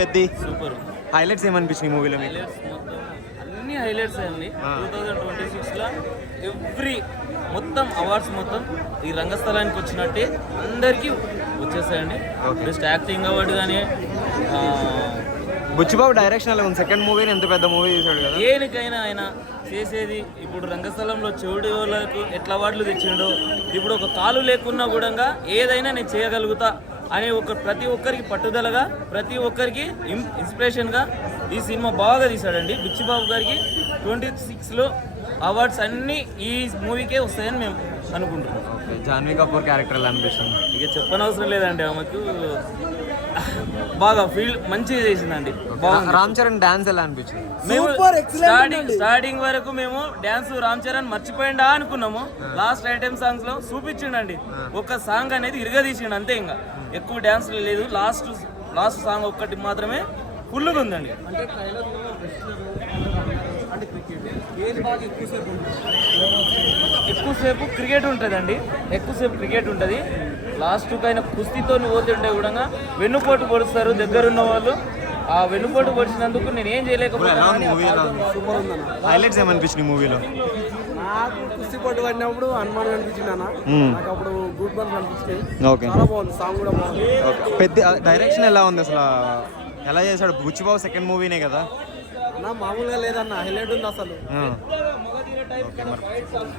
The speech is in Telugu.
పెద్ద సూపర్. హైలైట్స్ ఏమనిపించినాయి మూవీలో మీకు? హైలైట్స్ మొత్తం అన్ని హైలైట్స్ అండి. 2026లో ఎవ్రీ మొత్తం అవార్డ్స్ మొత్తం ఈ రంగస్థలానికి వచ్చినట్టే అందరికీ వచ్చేసాయండి. బెస్ట్ యాక్టింగ్ అవార్డు కానీ, బుచ్చిబాబు డైరెక్షన్ అలా ఉంది. సెకండ్ మూవీని ఎంత పెద్ద మూవీ చేశాడు కదా. దేనికైనా ఆయన చేసేది ఇప్పుడు రంగస్థలంలో చెవుడు వాళ్ళకు ఎట్లా అవార్డులు తెచ్చిండో, ఇప్పుడు ఒక కాలు లేకున్నా కూడా ఏదైనా నేను చేయగలుగుతా అనే ప్రతి ఒక్కరికి పట్టుదలగా, ప్రతి ఒక్కరికి ఇన్స్పిరేషన్గా ఈ సినిమా బాగా తీశాడండి. బుచ్చిబాబు గారికి 26లో అవార్డ్స్ అన్నీ ఈ మూవీకే వస్తాయని మేము అనుకుంటున్నాం. జాన్వీ కపూర్ క్యారెక్టర్ ఎలా అనిపిస్తుంది? ఇక చెప్పనవసరం లేదండి, ఆమెకు బాగా ఫీల్ మంచిగా చేసిందండి. రామ్ చరణ్ డాన్స్ ఎలా అనిపించింది? మేము స్టార్టింగ్ వరకు మేము డాన్స్ రామ్ చరణ్ మర్చిపోయిండా అనుకున్నాము. లాస్ట్ ఐటెమ్ సాంగ్స్ లో చూపించిండండి. ఒక సాంగ్ అనేది ఇరగదీసిండు అంతే, ఇంకా ఎక్కువ డాన్స్ లేదు. లాస్ట్ సాంగ్ ఒక్కటి మాత్రమే ఫుల్గా ఉందండి. ఎక్కువసేపు క్రికెట్ ఉంటుందండి, ఎక్కువసేపు క్రికెట్ ఉంటుంది. లాస్ట్ ఆయన కుస్తీతో పోతుంటే కూడా వెన్నుపోటు పొడుస్తారు దగ్గరున్న వాళ్ళు. ఆ వెన్నుపోటు పొడిచినందుకు నేను ఏం చేయలేకపోతున్నాను. హైలైట్స్ ఏమనిపించినాయి మూవీలో? నాకు కుస్తీ పట్టు పడినప్పుడు హనుమాన్ అనిపించింది అన్న. నాకు అప్పుడు గుడ్ బాల్ అనిపించింది. ఓకే, చాలా బాగుంది, సాంగ్ కూడా బాగుంది. పెద్ద డైరెక్షన్ ఎలా ఉంది అసలు? ఎలా చేశాడు? బుచ్చిబాబు సెకండ్ మూవీనే కదా మామూలుగా లేదన్న, హైలైట్ ఉంది అసలు.